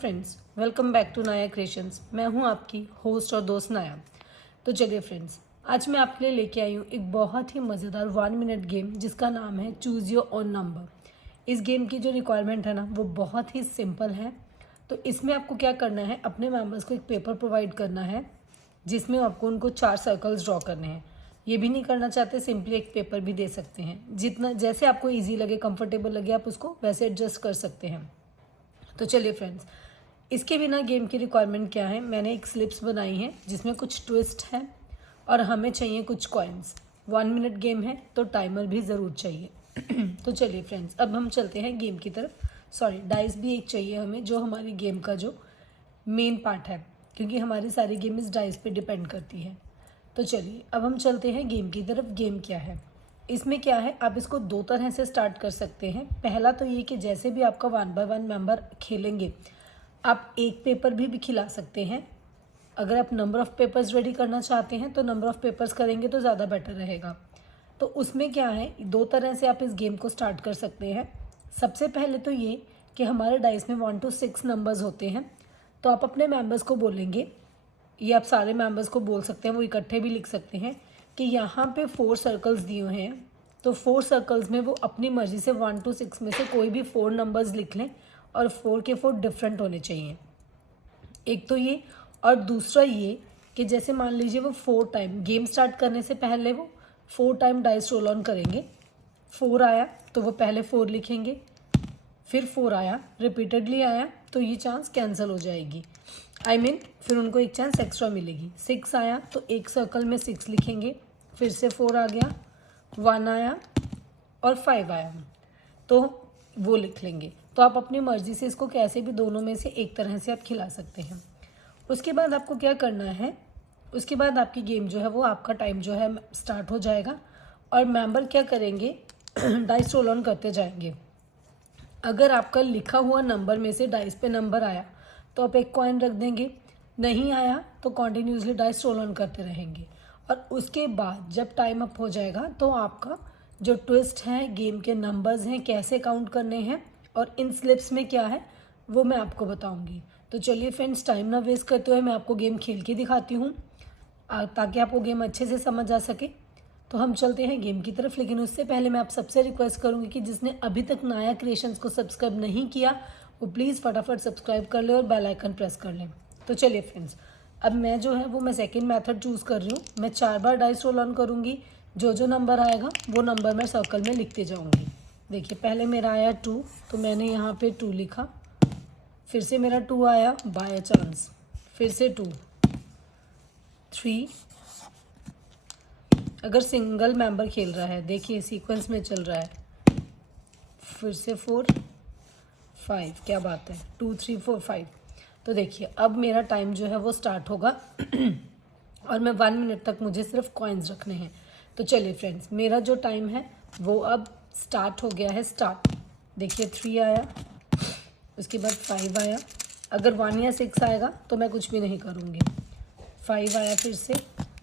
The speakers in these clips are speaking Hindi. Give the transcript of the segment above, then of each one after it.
फ्रेंड्स, वेलकम बैक टू नाया क्रिएशंस। मैं हूं आपकी होस्ट और दोस्त नाया। तो चलिए फ्रेंड्स, आज मैं आपके लिए लेके आई हूं एक बहुत ही मज़ेदार 1 मिनट गेम जिसका नाम है चूज़ योर ओन नंबर। इस गेम की जो रिक्वायरमेंट है ना, वो बहुत ही सिंपल है। तो इसमें आपको क्या करना है, अपने मेम्बर्स को एक पेपर प्रोवाइड करना है जिसमें आपको उनको 4 सर्कल्स ड्रॉ करने हैं। ये भी नहीं करना चाहते, सिंपली एक पेपर भी दे सकते हैं। जितना जैसे आपको ईजी लगे, कंफर्टेबल लगे, आप उसको वैसे एडजस्ट कर सकते हैं। तो चलिए फ्रेंड्स, इसके बिना गेम की रिक्वायरमेंट क्या है, मैंने एक स्लिप्स बनाई है जिसमें कुछ ट्विस्ट है और हमें चाहिए कुछ कॉइन्स। 1 मिनट गेम है तो टाइमर भी ज़रूर चाहिए। तो चलिए फ्रेंड्स, अब हम चलते हैं गेम की तरफ। सॉरी, डाइस भी एक चाहिए हमें, जो हमारी गेम का जो मेन पार्ट है, क्योंकि हमारी सारी गेम इस डाइस पे डिपेंड करती है। तो चलिए अब हम चलते हैं गेम की तरफ। गेम क्या है, इसमें क्या है, आप इसको 2 तरह से स्टार्ट कर सकते हैं। पहला तो ये कि जैसे भी आपका 1 बाय 1 मेंबर खेलेंगे, आप एक पेपर भी खिला सकते हैं। अगर आप नंबर ऑफ़ पेपर्स रेडी करना चाहते हैं तो नंबर ऑफ़ पेपर्स करेंगे तो ज़्यादा बेटर रहेगा। तो उसमें क्या है, 2 तरह से आप इस गेम को स्टार्ट कर सकते हैं। सबसे पहले तो ये कि हमारे डाइस में 1 to 6 नंबर्स होते हैं। तो आप अपने मेंबर्स को बोलेंगे, ये आप सारे मेंबर्स को बोल सकते हैं, वो इकट्ठे भी लिख सकते हैं कि यहाँ पे 4 सर्कल्स दिए हुए हैं। तो 4 सर्कल्स में वो अपनी मर्ज़ी से 1 to 6 में से कोई भी 4 नंबर्स लिख लें और 4 के 4 डिफरेंट होने चाहिए। एक तो ये, और दूसरा ये कि जैसे मान लीजिए वो 4 टाइम, गेम स्टार्ट करने से पहले वो 4 टाइम डाइस रोल ऑन करेंगे। 4 आया तो वो पहले 4 लिखेंगे, फिर 4 आया, रिपीटेडली आया तो ये चांस कैंसिल हो जाएगी। फिर उनको एक चांस एक्स्ट्रा मिलेगी। 6 आया तो एक सर्कल में 6 लिखेंगे, फिर से 4 आ गया, 1 आया और 5 आया तो वो लिख लेंगे। तो आप अपनी मर्ज़ी से इसको कैसे भी, दोनों में से एक तरह से आप खिला सकते हैं। उसके बाद आपको क्या करना है, उसके बाद आपकी गेम जो है वो, आपका टाइम जो है स्टार्ट हो जाएगा और मेंबर क्या करेंगे, डाइस रोल ऑन करते जाएंगे। अगर आपका लिखा हुआ नंबर में से डाइस पे नंबर आया तो आप एक कॉइन रख देंगे, नहीं आया तो कॉन्टिन्यूसली डाइस रोल ऑन करते रहेंगे। और उसके बाद जब टाइम अप हो जाएगा तो आपका जो ट्विस्ट है, गेम के नंबर्स हैं, कैसे काउंट करने हैं और इन स्लिप्स में क्या है, वो मैं आपको बताऊंगी। तो चलिए फ्रेंड्स, टाइम ना वेस्ट करते हुए मैं आपको गेम खेल के दिखाती हूँ ताकि आपको गेम अच्छे से समझ आ सके। तो हम चलते हैं गेम की तरफ, लेकिन उससे पहले मैं आप सबसे रिक्वेस्ट करूँगी कि जिसने अभी तक नाया क्रिएशंस को सब्सक्राइब नहीं किया वो प्लीज़ फटाफट सब्सक्राइब कर ले और बेल आइकन प्रेस कर लें। तो चलिए फ्रेंड्स, अब मैं जो है वो मैं सेकेंड मेथड चूज़ कर रही हूँ। मैं 4 बार डाइस रोल ऑन करूँगी, जो जो नंबर आएगा वो नंबर मैं सर्कल में लिखते जाऊँगी। देखिए, पहले मेरा आया 2 तो मैंने यहाँ पे 2 लिखा, फिर से मेरा 2 आया बाय चांस, फिर से 2, 3। अगर सिंगल मेंबर खेल रहा है, देखिए सीक्वेंस में चल रहा है, फिर से 4, 5, क्या बात है, 2, 3, 4, 5। तो देखिए अब मेरा टाइम जो है वो स्टार्ट होगा और मैं 1 मिनट तक मुझे सिर्फ कॉइन्स रखने हैं। तो चलिए फ्रेंड्स, मेरा जो टाइम है वो अब स्टार्ट हो गया है। स्टार्ट, देखिए 3 आया, उसके बाद 5 आया। अगर 1 या 6 आएगा तो मैं कुछ भी नहीं करूँगी। 5 आया, फिर से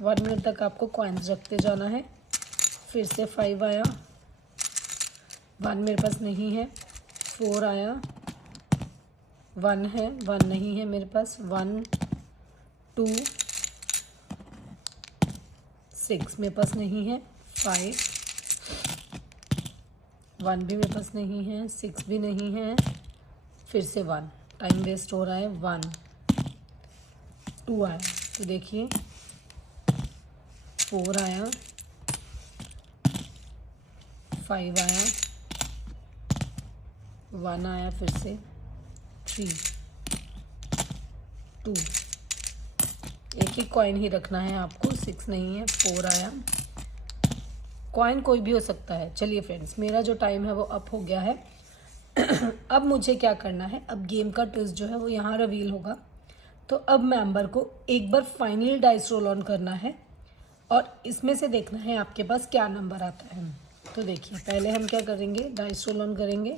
1 मिनट तक आपको कॉइन्स रखते जाना है। फिर से 5 आया, 1 मेरे पास नहीं है। 4 आया, 1 है, 1 नहीं है मेरे पास। 1, 2, 6 मेरे पास नहीं है। 5, 1 भी मेरे पास नहीं है, 6 भी नहीं है, फिर से 1। टाइम वेस्ट हो रहा है। 1, 2 आया, तो देखिए 4 आया, 5 आया, 1 आया, फिर से 3, 2। एक ही कॉइन ही रखना है आपको, 6 नहीं है। 4 आया, कॉइन कोई भी हो सकता है। चलिए फ्रेंड्स, मेरा जो टाइम है वो अप हो गया है। अब मुझे क्या करना है, अब गेम का ट्विस्ट जो है वो यहाँ रिवील होगा। तो अब मेंबर को एक बार फाइनली डाइस रोल ऑन करना है और इसमें से देखना है आपके पास क्या नंबर आता है। तो देखिए, पहले हम क्या करेंगे, डाइस रोल ऑन करेंगे।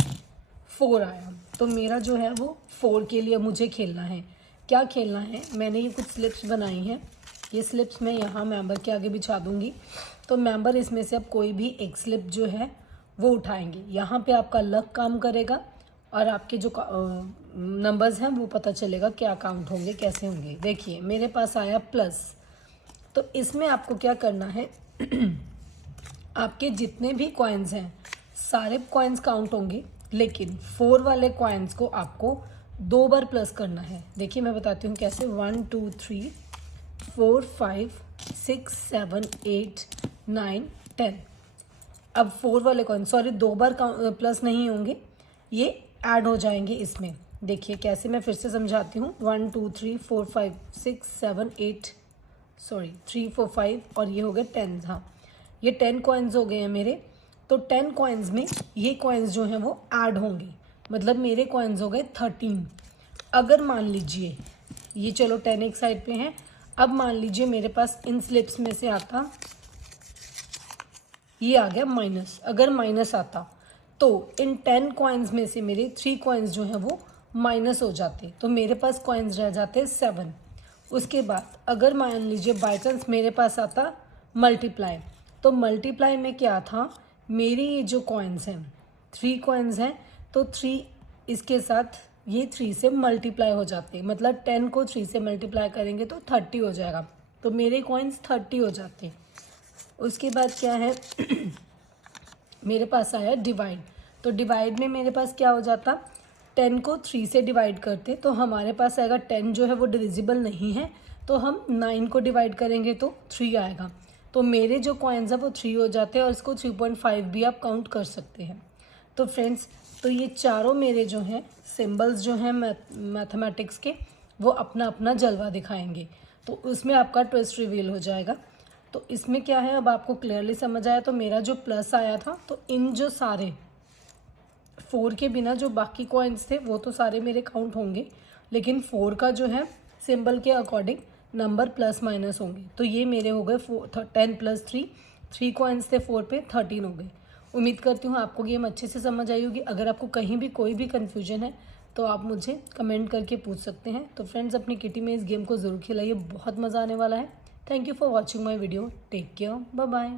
4 आया तो मेरा जो है वो 4 के लिए मुझे खेलना है। क्या खेलना है, मैंने ये कुछ स्लिप्स बनाई हैं, ये स्लिप्स मैं यहाँ मेंबर के आगे बिछा दूँगी। तो मेंबर इसमें से अब कोई भी एक स्लिप जो है वो उठाएंगे। यहाँ पे आपका लक काम करेगा और आपके जो नंबर्स हैं वो पता चलेगा क्या काउंट होंगे, कैसे होंगे। देखिए मेरे पास आया प्लस, तो इसमें आपको क्या करना है आपके जितने भी कॉइन्स हैं सारे कॉइन्स काउंट होंगे, लेकिन 4 वाले कॉइन्स को आपको 2 बार प्लस करना है। देखिए मैं बताती हूँ कैसे। 1 2 3 4 5 6 7 8 9 10। अब 4 वाले कॉइन, सॉरी 2 बार प्लस नहीं होंगे, ये ऐड हो जाएंगे इसमें। देखिए कैसे, मैं फिर से समझाती हूँ। 1 2 3 4 5 6 7 8 सॉरी 3 4 5 और ये हो गए 10। हाँ, ये 10 कॉइन्स हो गए हैं मेरे। तो 10 कॉइन्स में ये कॉइन्स जो हैं वो ऐड होंगे, मतलब मेरे कॉइन्स हो गए 13। अगर मान लीजिए ये, चलो 10 एक साइड पे हैं, अब मान लीजिए मेरे पास इन स्लिप्स में से आता, ये आ गया माइनस। अगर माइनस आता तो इन 10 कॉइन्स में से मेरे 3 कॉइन्स जो हैं वो माइनस हो जाते, तो मेरे पास कॉइन्स रह जाते 7। उसके बाद अगर मान लीजिए बाई चांस मेरे पास आता मल्टीप्लाई, तो मल्टीप्लाई में क्या था, मेरी ये जो कॉइन्स हैं 3 कॉइन्स हैं, तो 3 इसके साथ ये 3 से मल्टीप्लाई हो जाते हैं, मतलब 10 को 3 से मल्टीप्लाई करेंगे तो 30 हो जाएगा, तो मेरे कॉइन्स 30 हो जाते हैं। उसके बाद क्या है मेरे पास आया डिवाइड, तो डिवाइड में मेरे पास क्या हो जाता, 10 को 3 से डिवाइड करते तो हमारे पास आएगा 10 जो है वो डिविजिबल नहीं है, तो हम 9 को डिवाइड करेंगे तो 3 आएगा, तो मेरे जो कॉइन्स हैं वो 3 हो जाते हैं, और इसको 3.5 भी आप काउंट कर सकते हैं। तो फ्रेंड्स, तो ये चारों मेरे जो हैं सिंबल्स जो हैं मैथमेटिक्स के, वो अपना अपना जलवा दिखाएंगे, तो उसमें आपका ट्विस्ट रिवील हो जाएगा। तो इसमें क्या है, अब आपको क्लियरली समझ आया। तो मेरा जो प्लस आया था, तो इन जो सारे 4 के बिना जो बाकी कॉइन्स थे वो तो सारे मेरे काउंट होंगे, लेकिन 4 का जो है सिंबल के अकॉर्डिंग नंबर प्लस माइनस होंगे। तो ये मेरे हो गए 10 + 3 कॉइन्स थे 4 पे, 13 हो गए। उम्मीद करती हूँ आपको गेम अच्छे से समझ आई होगी। अगर आपको कहीं भी कोई भी कन्फ्यूजन है तो आप मुझे कमेंट करके पूछ सकते हैं। तो फ्रेंड्स, अपनी किटी में इस गेम को ज़रूर खिलाइए, बहुत मज़ा आने वाला है। Thank you for watching my video. Take care. Bye bye.